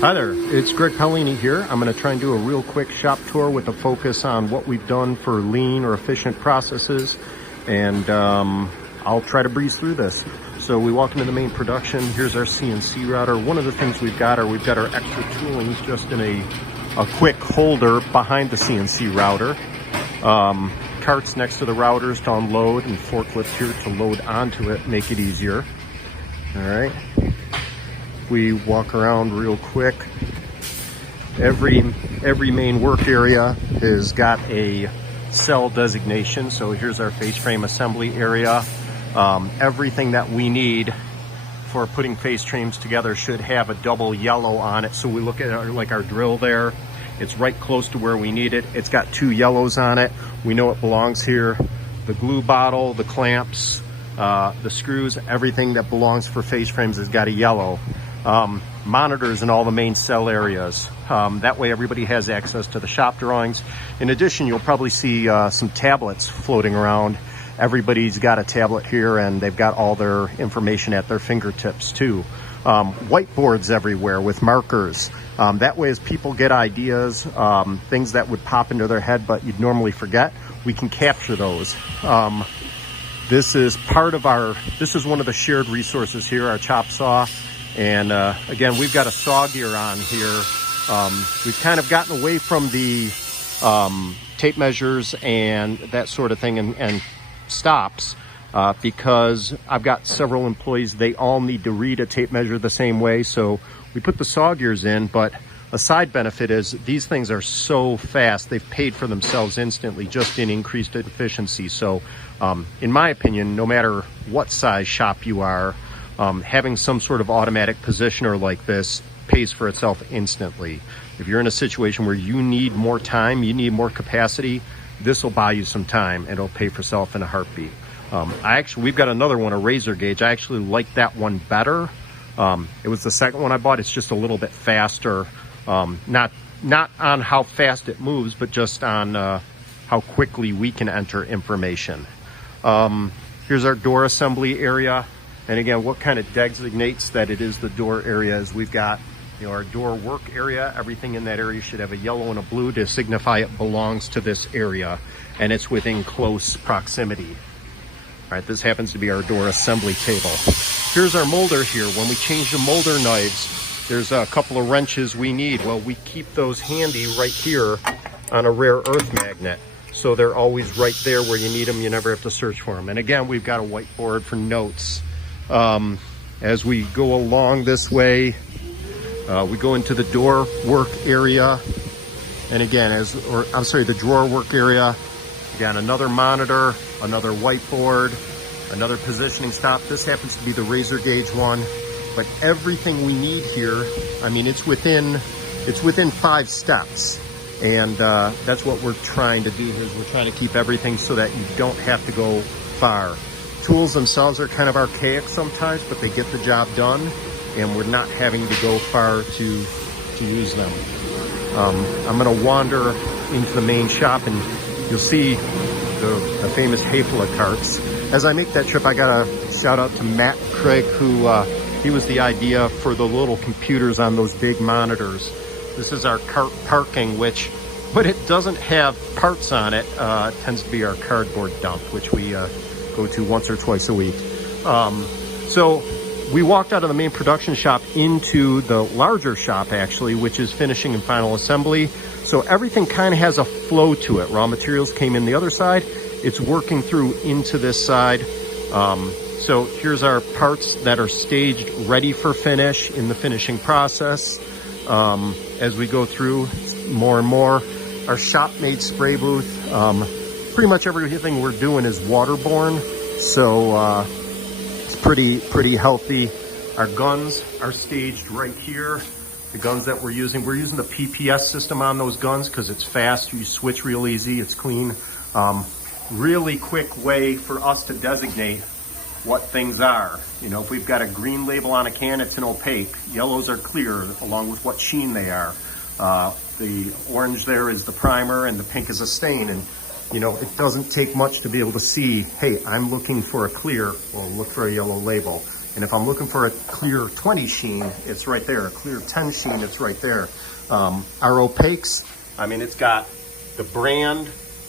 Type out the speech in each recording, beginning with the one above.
Hi there, it's Greg Paolini here. I'm going to try and do a real quick shop tour with a focus on what we've done for lean or efficient processes, and I'll try to breeze through this. So we walk into the main production. Here's our CNC router. One of the things we've got our extra toolings just in a quick holder behind the CNC router. Carts next to the routers to unload, and forklift here to load onto it, make it easier. All right. We walk around real quick. Every main work area has got a cell designation. So here's our face frame assembly area. Everything that we need for putting face frames together should have a double yellow on it. So we look at our drill there. It's right close to where we need it. It's got 2 yellows on it. We know it belongs here. The glue bottle, the clamps, the screws, everything that belongs for face frames has got a yellow. Monitors in all the main cell areas. That way everybody has access to the shop drawings. In addition, you'll probably see some tablets floating around. Everybody's got a tablet here, and they've got all their information at their fingertips too. Whiteboards everywhere with markers. That way, as people get ideas, things that would pop into their head but you'd normally forget, we can capture those. This is one of the shared resources here, our chop saw. And again, we've got a saw gear on here. We've kind of gotten away from the tape measures and that sort of thing and stops because I've got several employees. They all need to read a tape measure the same way. So we put the saw gears in, but a side benefit is these things are so fast. They've paid for themselves instantly just in increased efficiency. So in my opinion, no matter what size shop you are, having some sort of automatic positioner like this pays for itself instantly. If you're in a situation where you need more time, you need more capacity, this will buy you some time and it'll pay for itself in a heartbeat. We've got another one, a razor gauge. I actually like that one better. It was the second one I bought. It's just a little bit faster. Not on how fast it moves, but just on how quickly we can enter information. Here's our door assembly area. And again, what kind of designates that it is the door area is we've got, our door work area. Everything in that area should have a yellow and a blue to signify it belongs to this area and it's within close proximity. All right, this happens to be our door assembly table. Here's our molder here. When we change the molder knives, there's a couple of wrenches we need. Well, we keep those handy right here on a rare earth magnet. So they're always right there where you need them. You never have to search for them. And again, we've got a whiteboard for notes. As we go along this way, we go into the door work area. And again, the drawer work area. Again, another monitor, another whiteboard, another positioning stop. This happens to be the razor gauge one. But everything we need here, it's within 5 steps. And that's what we're trying to do here, is we're trying to keep everything so that you don't have to go far. Tools themselves are kind of archaic sometimes, but they get the job done, and we're not having to go far to use them. I'm going to wander into the main shop, and you'll see the famous Hafele carts. As I make that trip, I got a shout out to Matt Craig, who he was the idea for the little computers on those big monitors. This is our cart parking, but it doesn't have parts on it. It tends to be our cardboard dump, which we go to once or twice a week. So we walked out of the main production shop into the larger shop, actually, which is finishing and final assembly. So everything kind of has a flow to it. Raw materials came in the other side. It's working through into this side. So here's our parts that are staged, ready for finish in the finishing process. As we go through more and more, our shop-made spray booth. Pretty much everything we're doing is waterborne, so it's pretty healthy. Our guns are staged right here. The guns that we're using the PPS system on those guns because it's fast. You switch real easy. It's clean. Really quick way for us to designate what things are. If we've got a green label on a can, it's an opaque. Yellows are clear, along with what sheen they are. The orange there is the primer, and the pink is a stain. And it doesn't take much to be able to see, hey, I'm looking for a clear, or look for a yellow label. And if I'm looking for a clear 20 sheen, it's right there. A clear 10 sheen, it's right there. Our opaques, I mean, it's got the brand,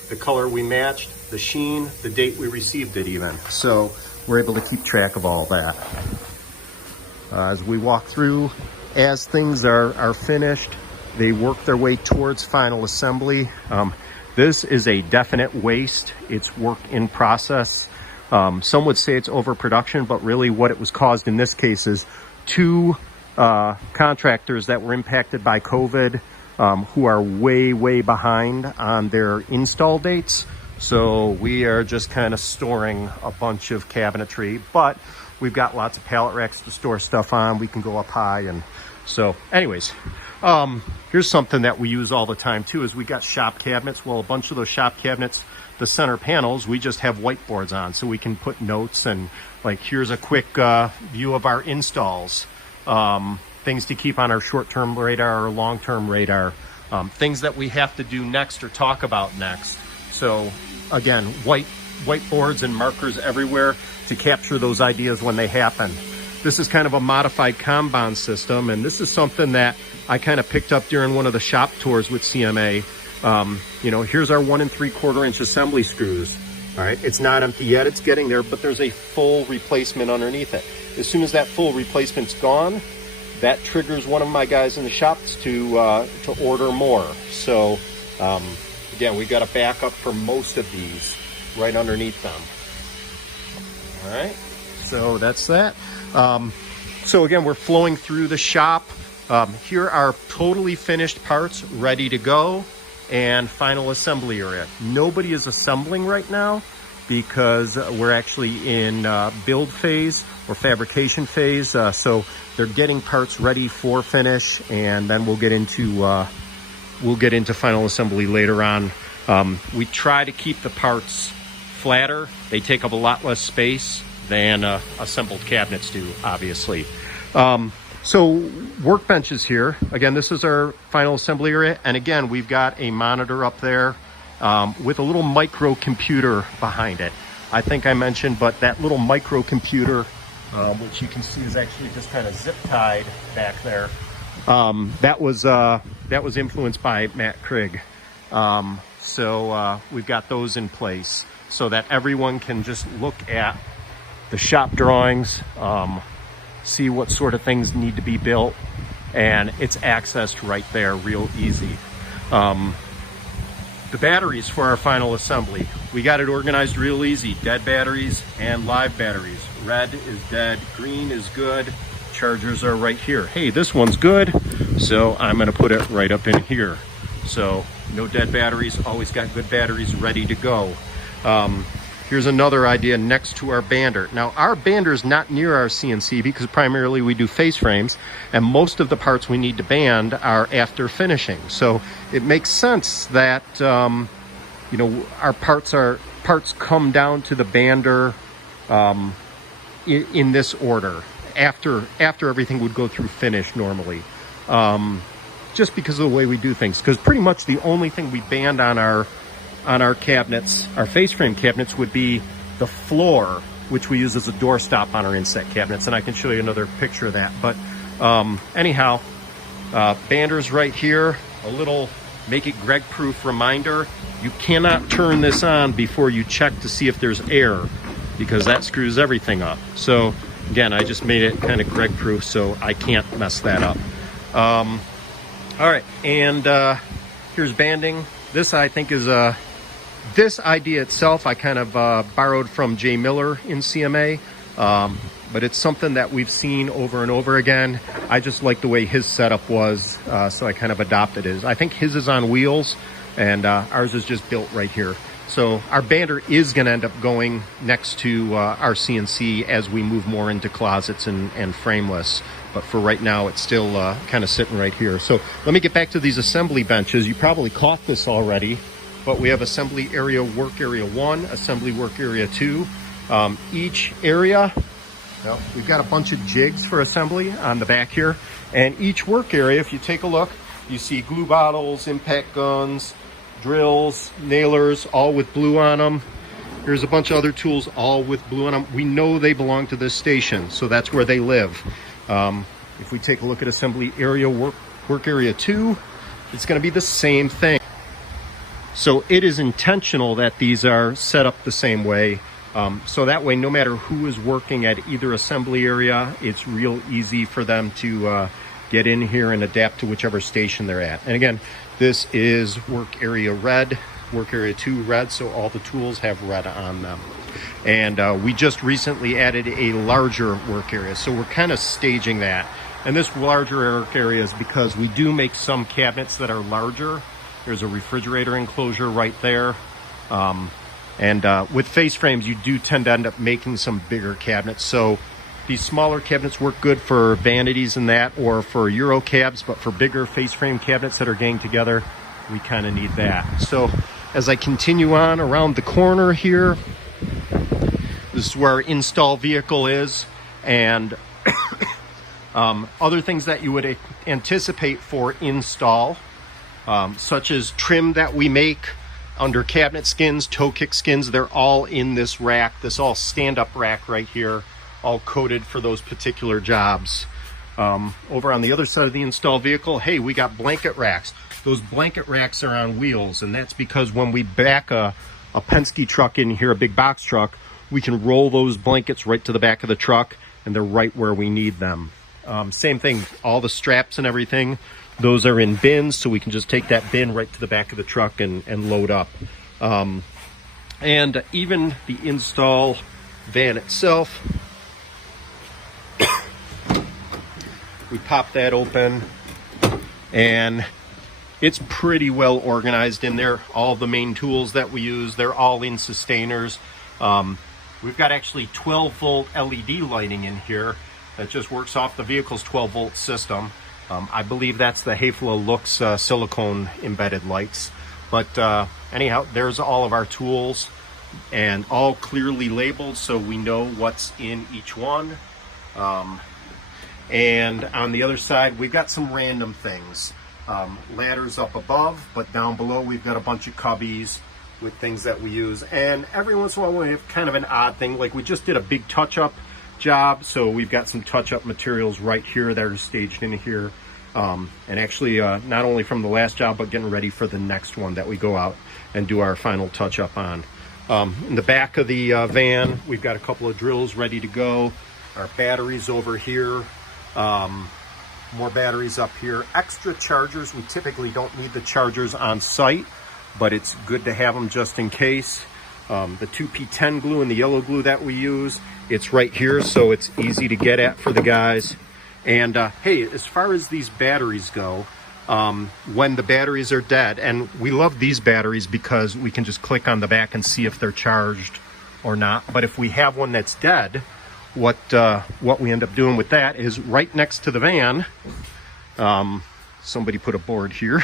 the color we matched, the sheen, the date we received it even. So we're able to keep track of all that. As we walk through, as things are finished, they work their way towards final assembly. This is a definite waste. It's work in process. Some would say it's overproduction, but really what it was caused in this case is two contractors that were impacted by COVID, who are way behind on their install dates. So we are just kind of storing a bunch of cabinetry, but we've got lots of pallet racks to store stuff on. We can go up high. And so anyways, here's something that we use all the time too, is we got shop cabinets. Well, a bunch of those shop cabinets, the center panels, we just have whiteboards on, so we can put notes and like, here's a quick view of our installs, things to keep on our short-term radar or long-term radar, things that we have to do next or talk about next. So again, whiteboards and markers everywhere to capture those ideas when they happen. This is kind of a modified Kanban system, and this is something that I kind of picked up during one of the shop tours with CMA. You know, here's our 1 3/4 inch assembly screws. All right, it's not empty yet, it's getting there, but there's a full replacement underneath it. As soon as that full replacement's gone, that triggers one of my guys in the shops to order more. So again, we got a backup for most of these right underneath them. All right, so that's that. So again, we're flowing through the shop. Here are totally finished parts ready to go, and final assembly area. Nobody is assembling right now because we're actually in build phase or fabrication phase. So they're getting parts ready for finish, and then we'll get into final assembly later on. We try to keep the parts flatter. They take up a lot less space than assembled cabinets do, obviously. So workbenches here. Again, this is our final assembly area. And again, we've got a monitor up there with a little microcomputer behind it. I think I mentioned, but that little microcomputer, which you can see is actually just kind of zip tied back there. That was influenced by Matt Krigg. So we've got those in place so that everyone can just look at the shop drawings, see what sort of things need to be built, and it's accessed right there real easy. The batteries for our final assembly, we got it organized real easy. Dead batteries and live batteries. Red is dead, green is good, chargers are right here. Hey, this one's good, so I'm gonna put it right up in here. So no dead batteries, always got good batteries ready to go. Here's another idea next to our bander. Now, our bander is not near our CNC because primarily we do face frames, and most of the parts we need to band are after finishing. So it makes sense that you know, our parts come down to the bander in this order after everything would go through finish normally. Just because of the way we do things. Because pretty much the only thing we band on our cabinets, our face frame cabinets, would be the floor, which we use as a doorstop on our inset cabinets, and I can show you another picture of that. But anyhow, banders right here, a little make it Greg proof reminder. You cannot turn this on before you check to see if there's air, because that screws everything up. So again, I just made it kind of Greg proof so I can't mess that up. All right, and here's banding. This, I think, is this idea itself I kind of borrowed from Jay Miller in CMA, but it's something that we've seen over and over again. I just like the way his setup was, so I kind of adopted it. I think his is on wheels, and ours is just built right here. So our bander is going to end up going next to our CNC as we move more into closets and frameless. But for right now, it's still kind of sitting right here. So let me get back to these assembly benches. You probably caught this already, but we have assembly area, work area 1, assembly work area 2. Each area, well, we've got a bunch of jigs for assembly on the back here. And each work area, if you take a look, you see glue bottles, impact guns, drills, nailers, all with blue on them. There's a bunch of other tools all with blue on them. We know they belong to this station, so that's where they live. If we take a look at assembly area work area 2, it's going to be the same thing. So it is intentional that these are set up the same way. So that way, no matter who is working at either assembly area, it's real easy for them to get in here and adapt to whichever station they're at. And again, this is work area red, work area 2 red, so all the tools have red on them. And we just recently added a larger work area, so we're kind of staging that. And this larger work area is because we do make some cabinets that are larger. There's a refrigerator enclosure right there. With face frames, you do tend to end up making some bigger cabinets. So these smaller cabinets work good for vanities and that, or for Euro cabs, but for bigger face frame cabinets that are gang together, we kind of need that. So as I continue on around the corner here, this is where our install vehicle is, and other things that you would anticipate for install, such as trim that we make under cabinet skins, toe kick skins, they're all in this rack, this all stand-up rack right here, all coded for those particular jobs. Over on the other side of the install vehicle, hey, we got blanket racks. Those blanket racks are on wheels, and that's because when we back a Penske truck in here, a big box truck, we can roll those blankets right to the back of the truck, and they're right where we need them. Same thing, all the straps and everything, those are in bins, so we can just take that bin right to the back of the truck and load up. And even the install van itself, we pop that open, and it's pretty well organized in there. All the main tools that we use, they're all in sustainers. We've got actually 12-volt LED lighting in here that just works off the vehicle's 12-volt system. I believe that's the Hayfla Lux silicone embedded lights. But anyhow, there's all of our tools, and all clearly labeled so we know what's in each one. And on the other side, we've got some random things. Ladders up above, but down below we've got a bunch of cubbies with things that we use. And every once in a while we have kind of an odd thing, like we just did a big touch-up job, so we've got some touch-up materials right here that are staged in here. And actually, not only from the last job, but getting ready for the next one that we go out and do our final touch-up on. In the back of the van, we've got a couple of drills ready to go. Our batteries over here. More batteries up here. Extra chargers. We typically don't need the chargers on site, but it's good to have them just in case. The 2P10 glue and the yellow glue that we use, it's right here, so it's easy to get at for the guys. And hey, as far as these batteries go, when the batteries are dead, and we love these batteries because we can just click on the back and see if they're charged or not. But if we have one that's dead, what we end up doing with that is right next to the van. Somebody put a board here,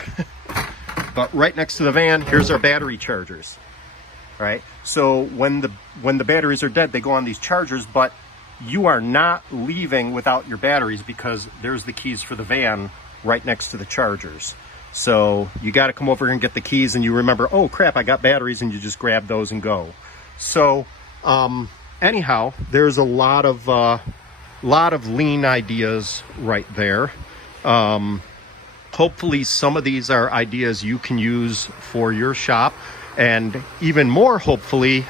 but right next to the van, here's our battery chargers. Right? So when the batteries are dead, they go on these chargers, but you are not leaving without your batteries because there's the keys for the van right next to the chargers. So you got to come over here and get the keys, and you remember, oh crap, I got batteries, and you just grab those and go. So anyhow, there's a lot of lean ideas right there. Hopefully some of these are ideas you can use for your shop, and even more hopefully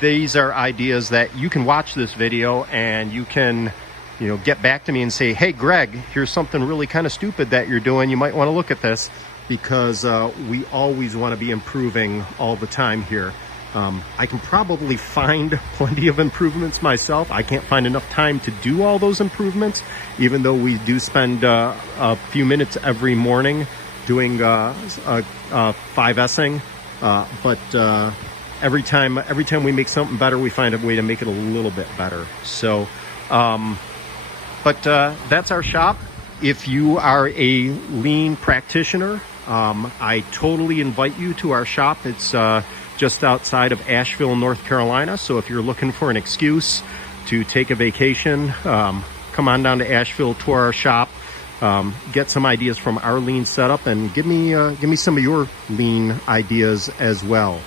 these are ideas that you can watch this video and you can, you know, get back to me and say, hey Greg, here's something really kind of stupid that you're doing, you might want to look at this, because we always want to be improving all the time here. I can probably find plenty of improvements myself. I can't find enough time to do all those improvements, even though we do spend a few minutes every morning doing 5S'ing. But every time we make something better, we find a way to make it a little bit better. So, that's our shop. If you are a lean practitioner, I totally invite you to our shop. It's just outside of Asheville, North Carolina. So if you're looking for an excuse to take a vacation, come on down to Asheville, tour our shop, get some ideas from our lean setup, and give me some of your lean ideas as well.